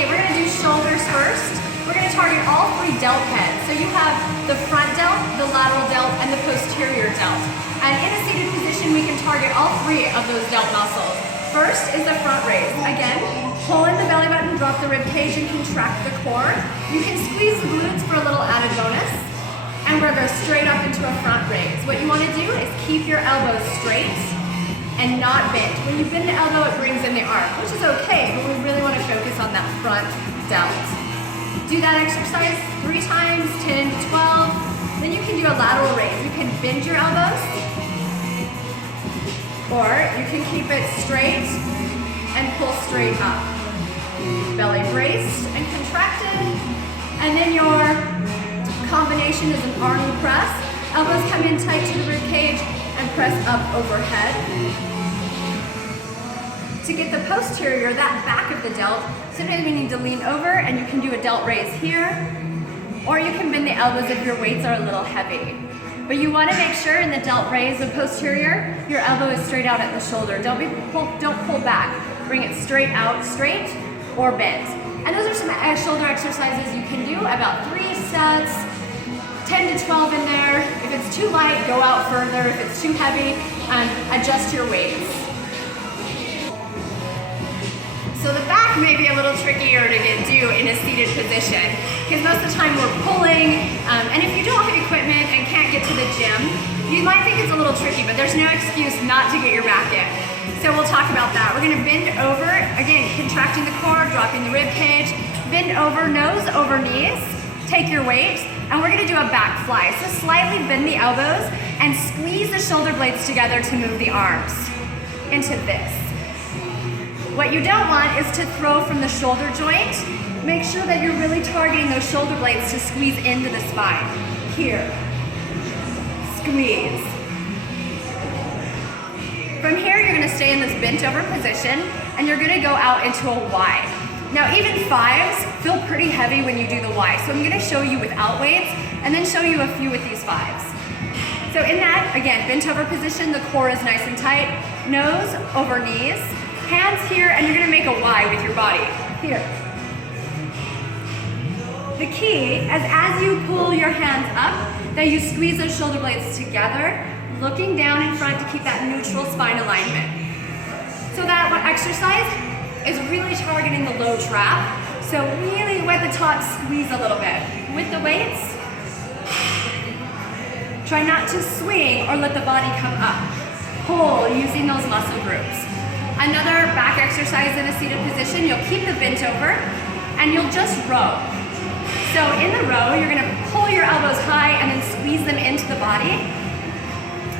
Okay, we're gonna do shoulders first. We're gonna target all three delt heads. So you have the front delt, the lateral delt, and the posterior delt. And in a seated position, we can target all three of those delt muscles. First is the front raise. Again, pull in the belly button, drop the rib cage, and contract the core. You can squeeze the glutes for a little added bonus. And we're gonna go straight up into a front raise. What you wanna do is keep your elbows straight and not bent. When you bend the elbow, it brings in the arm, which is okay, but we really wanna focus on that front delt. Do that exercise 3 times, 10 to 12. Then you can do a lateral raise. You can bend your elbows, or you can keep it straight and pull straight up. Belly braced and contracted. And then your combination is an arm press. Elbows come in tight to the rib cage and press up overhead. To get the posterior, that back of the delt, sometimes we need to lean over and you can do a delt raise here, or you can bend the elbows if your weights are a little heavy. But you want to make sure in the delt raise, the posterior, your elbow is straight out at the shoulder. Don't pull back. Bring it straight out, straight or bent. And those are some shoulder exercises you can do, about 3 sets, 10 to 12 in there. If it's too light, go out further. If it's too heavy, adjust your weights. So the back may be a little trickier to do in a seated position, because most of the time we're pulling, and if you don't have equipment and can't get to the gym, you might think it's a little tricky, but there's no excuse not to get your back in. So we'll talk about that. We're gonna bend over, again, contracting the core, dropping the rib cage, bend over, nose over knees, take your weight, and we're gonna do a back fly. So slightly bend the elbows and squeeze the shoulder blades together to move the arms into this. What you don't want is to throw from the shoulder joint. Make sure that you're really targeting those shoulder blades to squeeze into the spine. Here, squeeze. From here, you're gonna stay in this bent over position and you're gonna go out into a Y. Now even 5s feel pretty heavy when you do the Y, so I'm gonna show you without weights and then show you a few with these 5s. So in that, again, bent over position, the core is nice and tight, nose over knees, hands here, and you're gonna make a Y with your body, here. The key is as you pull your hands up, that you squeeze those shoulder blades together, looking down in front to keep that neutral spine alignment. So that exercise is really targeting the low trap. So really let the top squeeze a little bit. With the weights, try not to swing or let the body come up. Pull using those muscle groups. Another back exercise in a seated position, you'll keep the bent over and you'll just row. So in the row, you're gonna pull your elbows high and then squeeze them into the body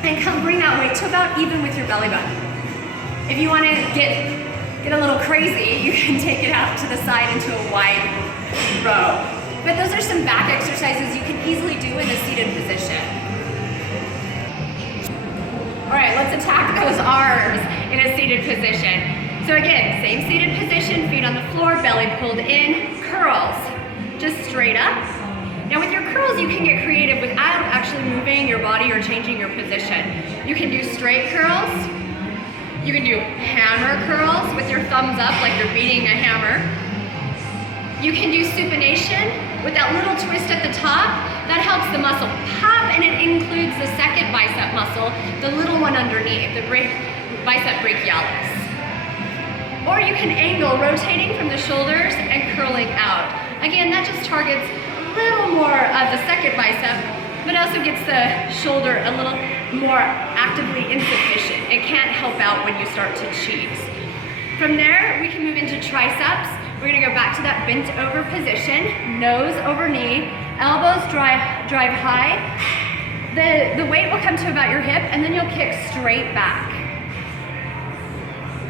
and bring that weight to about even with your belly button. If you wanna get a little crazy, you can take it out to the side into a wide row. But those are some back exercises you can easily do in a seated position. All right, let's attack those arms in a seated position. So again, same seated position, feet on the floor, belly pulled in, curls, just straight up. Now with your curls, you can get creative without actually moving your body or changing your position. You can do straight curls. You can do hammer curls with your thumbs up like you're beating a hammer. You can do supination with that little twist at the top. That helps the muscle pop, and it includes the second bicep muscle, the little one underneath, the bicep brachialis. Or you can angle, rotating from the shoulders and curling out. Again, that just targets a little more of the second bicep, but also gets the shoulder a little more actively insufficient. It can't help out when you start to cheat. From there, we can move into triceps. We're gonna go back to that bent over position, nose over knee, elbows drive high. The weight will come to about your hip, and then you'll kick straight back.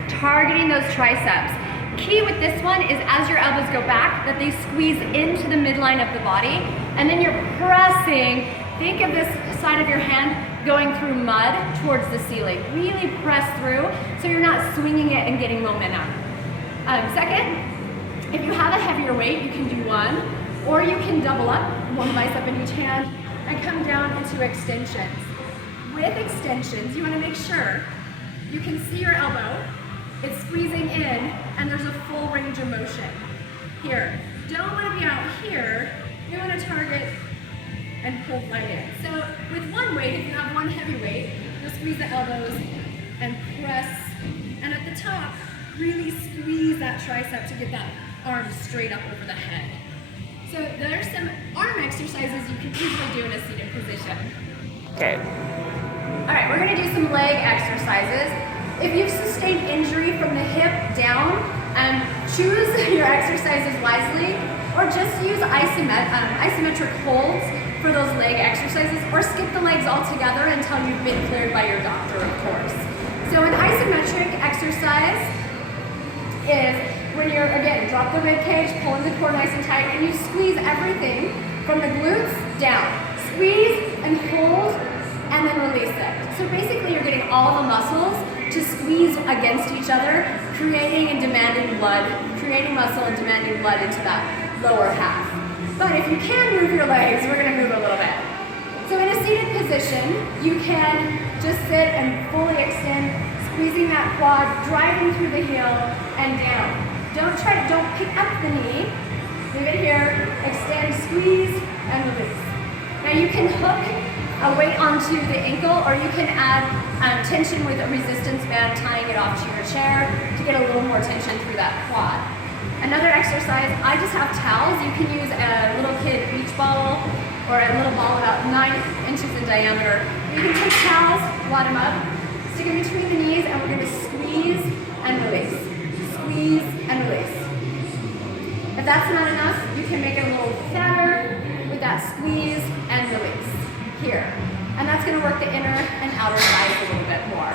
Targeting those triceps. Key with this one is as your elbows go back, that they squeeze into the midline of the body, and then you're pressing. Think of this side of your hand going through mud towards the ceiling. Really press through so you're not swinging it and getting momentum. Second, if you have a heavier weight, you can do 1, or you can double up, one bicep in each hand, and come down into extensions. With extensions, you want to make sure you can see your elbow, it's squeezing in, and there's a full range of motion. Here. Don't want to be out here. You want to target and pull right in. So with one weight, if you have one heavy weight, you'll squeeze the elbows and press. And at the top, really squeeze that tricep to get that arm straight up over the head. So there are some arm exercises you can easily do in a seated position. Okay. All right, we're gonna do some leg exercises. If you've sustained injury from the hip down, choose your exercises wisely, or just use isometric holds for those leg exercises, or skip the legs altogether until you've been cleared by your doctor, of course. So an isometric exercise is when you're, again, drop the rib cage, pulling the core nice and tight, and you squeeze everything from the glutes down. Squeeze and hold, and then release it. So basically you're getting all the muscles to squeeze against each other, creating and demanding blood, creating muscle and demanding blood into that lower half. But if you can move your legs, we're gonna move a little bit. So in a seated position, you can just sit and fully extend, squeezing that quad, driving through the heel and down. Don't pick up the knee. Leave it here, extend, squeeze, and release. Now you can hook a weight onto the ankle, or you can add tension with a resistance band, tying it off to your chair to get a little more tension through that quad. Another exercise, I just have towels. You can use a little kid beach ball or a little ball about 9 inches in diameter. You can take towels, wad them up, stick them between the knees, and we're going to squeeze and release. Squeeze and release. If that's not enough, you can make it a little fatter with that squeeze and release here. And that's going to work the inner and outer thighs a little bit more.